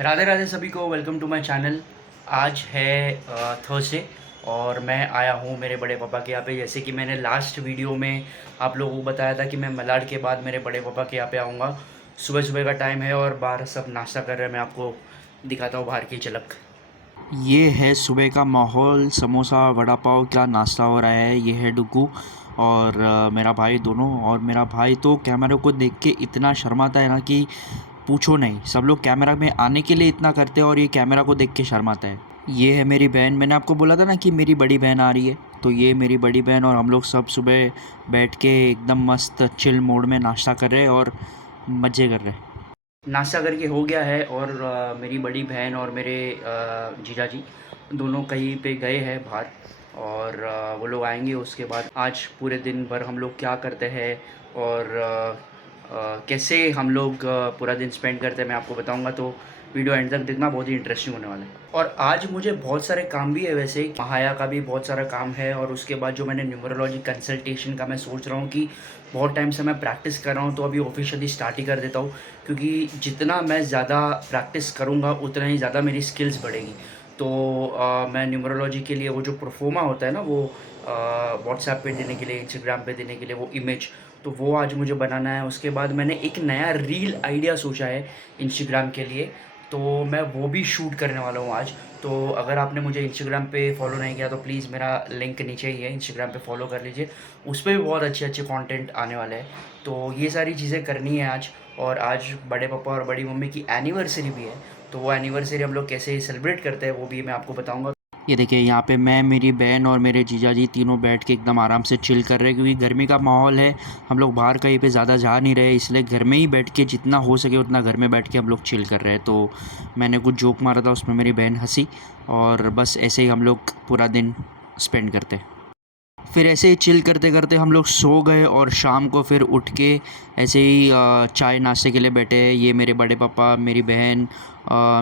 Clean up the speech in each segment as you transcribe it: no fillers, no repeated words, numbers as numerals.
राधे राधे सभी को, welcome to my channel. आज है थर्सडे और मैं आया हूँ मेरे बड़े पापा के यहाँ पे। जैसे कि मैंने लास्ट वीडियो में आप लोगों को बताया था कि मैं मलाड के बाद मेरे बड़े पापा के यहाँ पे आऊँगा। सुबह सुबह का टाइम है और बाहर सब नाश्ता कर रहे हैं। मैं आपको दिखाता हूँ बाहर की झलक। ये है सुबह का माहौल। समोसा वड़ा पाव का नाश्ता हो रहा है। ये है डुग्गू और मेरा भाई दोनों। और मेरा भाई तो कैमरे को देख के इतना शर्माता है ना कि पूछो नहीं। सब लोग कैमरा में आने के लिए इतना करते हैं और ये कैमरा को देख के शर्माता है। ये है मेरी बहन। मैंने आपको बोला था ना कि मेरी बड़ी बहन आ रही है, तो ये मेरी बड़ी बहन और हम लोग सब सुबह बैठ के एकदम मस्त चिल मोड में नाश्ता कर रहे हैं और मज़े कर रहे हैं। नाश्ता करके हो गया है और मेरी बड़ी बहन और मेरे जीजा जी दोनों कहीं पे गए हैं बाहर और वो लोग आएंगे। उसके बाद आज पूरे दिन भर हम लोग क्या करते हैं और कैसे हम लोग पूरा दिन स्पेंड करते हैं मैं आपको बताऊंगा। तो वीडियो एंड तक देखना, बहुत ही इंटरेस्टिंग होने वाला है। और आज मुझे बहुत सारे काम भी है, वैसे महाया का भी बहुत सारा काम है। और उसके बाद जो मैंने न्यूमरोलॉजी कंसल्टेशन का मैं सोच रहा हूँ कि बहुत टाइम से मैं प्रैक्टिस कर रहा हूँ, तो अभी ऑफिशियली स्टार्ट ही कर देता हूँ। क्योंकि जितना मैं ज़्यादा प्रैक्टिस करूँगा उतना ही ज़्यादा मेरी स्किल्स बढ़ेगी। तो मैं न्यूमरोलॉजी के लिए वो जो प्रोफोमा होता है ना, वो व्हाट्सएप पे देने के लिए, इंस्टाग्राम पे देने के लिए वो इमेज, तो वो आज मुझे बनाना है। उसके बाद मैंने एक नया रील आइडिया सोचा है इंस्टाग्राम के लिए, तो मैं वो भी शूट करने वाला हूँ आज। तो अगर आपने मुझे इंस्टाग्राम पे फॉलो नहीं किया तो प्लीज़ मेरा लिंक नीचे ही है, इंस्टाग्राम पे फॉलो कर लीजिए। उस पर भी बहुत अच्छे अच्छे कंटेंट आने वाले हैं। तो ये सारी चीज़ें करनी है आज। और आज बड़े पापा और बड़ी मम्मी की एनिवर्सरी भी है, तो वो एनिवर्सरी हम लोग कैसे सेलिब्रेट करते हैं वो भी मैं आपको बताऊँगा। ये देखिए, यहाँ पे मैं, मेरी बहन और मेरे जीजा जी तीनों बैठ के एकदम आराम से चिल कर रहे हैं। क्योंकि गर्मी का माहौल है, हम लोग बाहर कहीं पे ज़्यादा जा नहीं रहे, इसलिए घर में ही बैठ के जितना हो सके उतना घर में बैठ के हम लोग चिल कर रहे हैं। तो मैंने कुछ जोक मारा था, उसमें मेरी बहन हंसी और बस ऐसे ही हम लोग पूरा दिन स्पेंड करते। फिर ऐसे ही चिल करते करते हम लोग सो गए और शाम को फिर उठ के ऐसे ही चाय नाश्ते के लिए बैठे। ये मेरे बड़े पापा, मेरी बहन,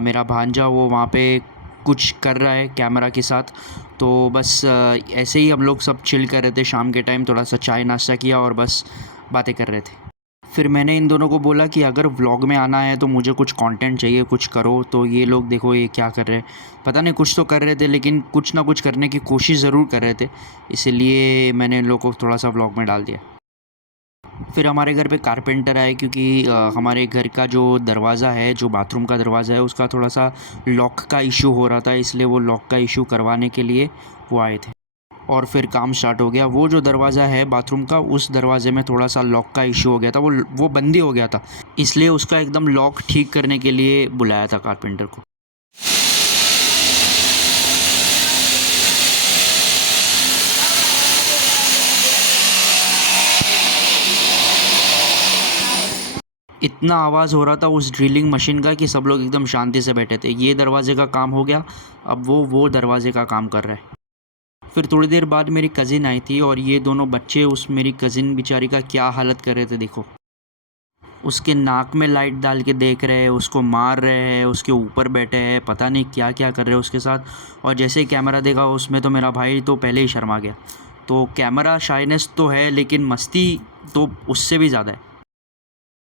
मेरा भांजा, वो वहाँ पे कुछ कर रहा है कैमरा के साथ। तो बस ऐसे ही हम लोग सब चिल कर रहे थे। शाम के टाइम थोड़ा सा चाय नाश्ता किया और बस बातें कर रहे थे। फिर मैंने इन दोनों को बोला कि अगर व्लॉग में आना है तो मुझे कुछ कंटेंट चाहिए, कुछ करो। तो ये लोग देखो ये क्या कर रहे हैं, पता नहीं, कुछ तो कर रहे थे लेकिन कुछ ना कुछ करने की कोशिश ज़रूर कर रहे थे। इसलिए मैंने इन लोगों को थोड़ा सा व्लॉग में डाल दिया। फिर हमारे घर पे कारपेंटर आए क्योंकि हमारे घर का जो दरवाज़ा है, जो बाथरूम का दरवाज़ा है, उसका थोड़ा सा लॉक का इशू हो रहा था, इसलिए वो लॉक का इशू करवाने के लिए वो आए थे। और फिर काम स्टार्ट हो गया। वो जो दरवाज़ा है बाथरूम का, उस दरवाज़े में थोड़ा सा लॉक का इशू हो गया था, वो बंद ही हो गया था, इसलिए उसका एकदम लॉक ठीक करने के लिए बुलाया था कारपेंटर को। इतना आवाज़ हो रहा था उस ड्रिलिंग मशीन का कि सब लोग एकदम शांति से बैठे थे। ये दरवाजे का काम हो गया, अब वो दरवाजे का काम कर रहा है। फिर थोड़ी देर बाद मेरी कज़िन आई थी और ये दोनों बच्चे उस मेरी कज़िन बेचारी का क्या हालत कर रहे थे देखो। उसके नाक में लाइट डाल के देख रहे हैं, उसको मार रहे हैं, उसके ऊपर बैठे हैं, पता नहीं क्या क्या कर रहे हैं उसके साथ। और जैसे ही कैमरा देखा उसमें तो मेरा भाई तो पहले ही शर्मा गया। तो कैमरा शाइनेस तो है लेकिन मस्ती तो उससे भी ज़्यादा है।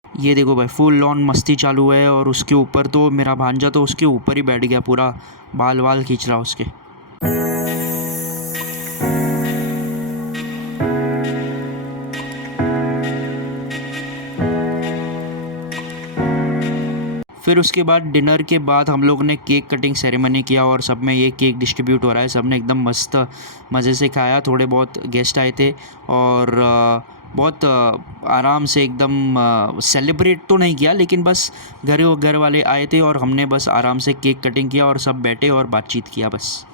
ये देखो भाई, फुल ऑन मस्ती चालू है। और उसके ऊपर तो मेरा भांजा तो उसके ऊपर ही बैठ गया, पूरा बाल वाल खींच रहा उसके। फिर उसके बाद डिनर के बाद हम लोग ने केक कटिंग सेरेमनी किया और सब में ये केक डिस्ट्रीब्यूट हो रहा है। सब ने एकदम मस्त मज़े से खाया। थोड़े बहुत गेस्ट आए थे और बहुत आराम से एकदम सेलिब्रेट तो नहीं किया, लेकिन बस घर वाले आए थे और हमने बस आराम से केक कटिंग किया और सब बैठे और बातचीत किया बस।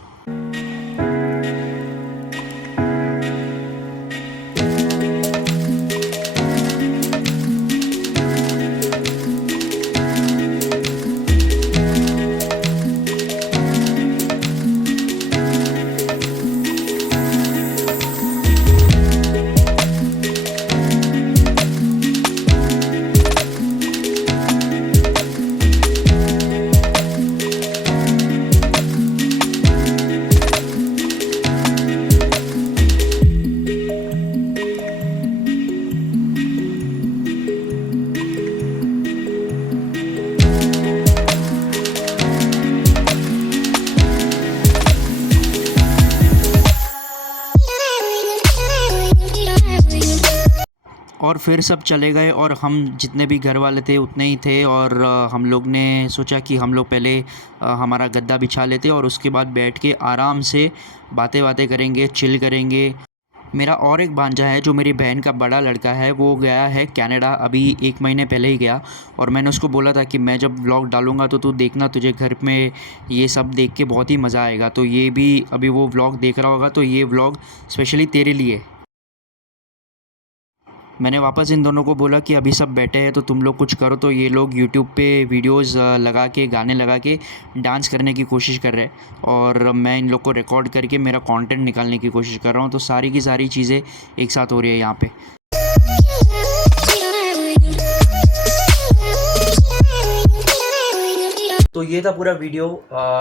और फिर सब चले गए और हम जितने भी घर वाले थे उतने ही थे। और हम लोग ने सोचा कि हम लोग पहले हमारा गद्दा बिछा लेते और उसके बाद बैठ के आराम से बातें करेंगे, चिल करेंगे। मेरा और एक भांजा है जो मेरी बहन का बड़ा लड़का है, वो गया है कनाडा, अभी 1 महीने पहले ही गया। और मैंने उसको बोला था कि मैं जब व्लॉग डालूँगा तो तू देखना, तुझे घर में ये सब देख के बहुत ही मज़ा आएगा। तो ये भी अभी वो व्लॉग देख रहा होगा, तो ये व्लॉग स्पेशली तेरे लिए। मैंने वापस इन दोनों को बोला कि अभी सब बैठे हैं तो तुम लोग कुछ करो। तो ये लोग यूट्यूब पे वीडियोस लगा के, गाने लगा के डांस करने की कोशिश कर रहे हैं और मैं इन लोग को रिकॉर्ड करके मेरा कंटेंट निकालने की कोशिश कर रहा हूँ। तो सारी की सारी चीज़ें एक साथ हो रही है यहाँ पे। तो ये था पूरा वीडियो।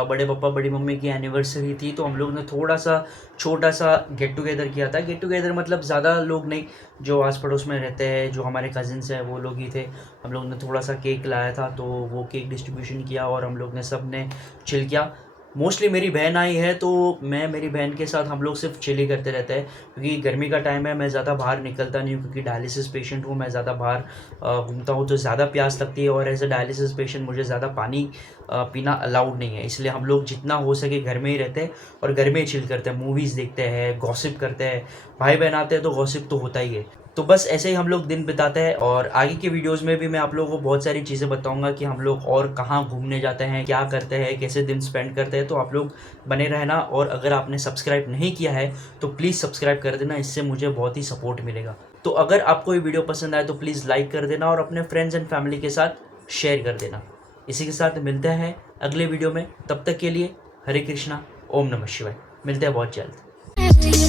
बड़े पापा बड़ी मम्मी की एनिवर्सरी थी, तो हम लोग ने थोड़ा सा छोटा सा गेट टुगेदर किया था। गेट टुगेदर मतलब ज़्यादा लोग नहीं, जो आस पड़ोस में रहते हैं, जो हमारे कज़िन्स हैं, वो लोग ही थे। हम लोग ने थोड़ा सा केक लाया था, तो वो केक डिस्ट्रीब्यूशन किया और हम लोग ने सब ने चिल किया। मोस्टली मेरी बहन आई है, तो मैं मेरी बहन के साथ हम लोग सिर्फ चिल ही करते रहते हैं, क्योंकि गर्मी का टाइम है। मैं ज़्यादा बाहर निकलता नहीं हूँ, क्योंकि डायलिसिस पेशेंट हूँ। मैं ज़्यादा बाहर घूमता हूँ तो ज़्यादा प्यास लगती है, और एज अ डायलिसिस पेशेंट मुझे ज़्यादा पानी पीना अलाउड नहीं है। इसलिए हम लोग जितना हो सके घर में ही रहते हैं और घर में ही चिल करते हैं, मूवीज़ देखते हैं, गॉसिप करते हैं। भाई बहन आते हैं तो गॉसिप तो होता ही है। तो बस ऐसे ही हम लोग दिन बिताते हैं, और आगे के वीडियोस में भी मैं आप लोगों को बहुत सारी चीज़ें बताऊंगा कि हम लोग और कहाँ घूमने जाते हैं, क्या करते हैं, कैसे दिन स्पेंड करते हैं। तो आप लोग बने रहना, और अगर आपने सब्सक्राइब नहीं किया है तो प्लीज़ सब्सक्राइब कर देना, इससे मुझे बहुत ही सपोर्ट मिलेगा। तो अगर आपको ये वीडियो पसंद आए तो प्लीज़ लाइक कर देना और अपने फ्रेंड्स एंड फैमिली के साथ शेयर कर देना। इसी के साथ मिलते हैं अगले वीडियो में। तब तक के लिए हरे कृष्णा, ओम नमः शिवाय। मिलते हैं बहुत जल्द।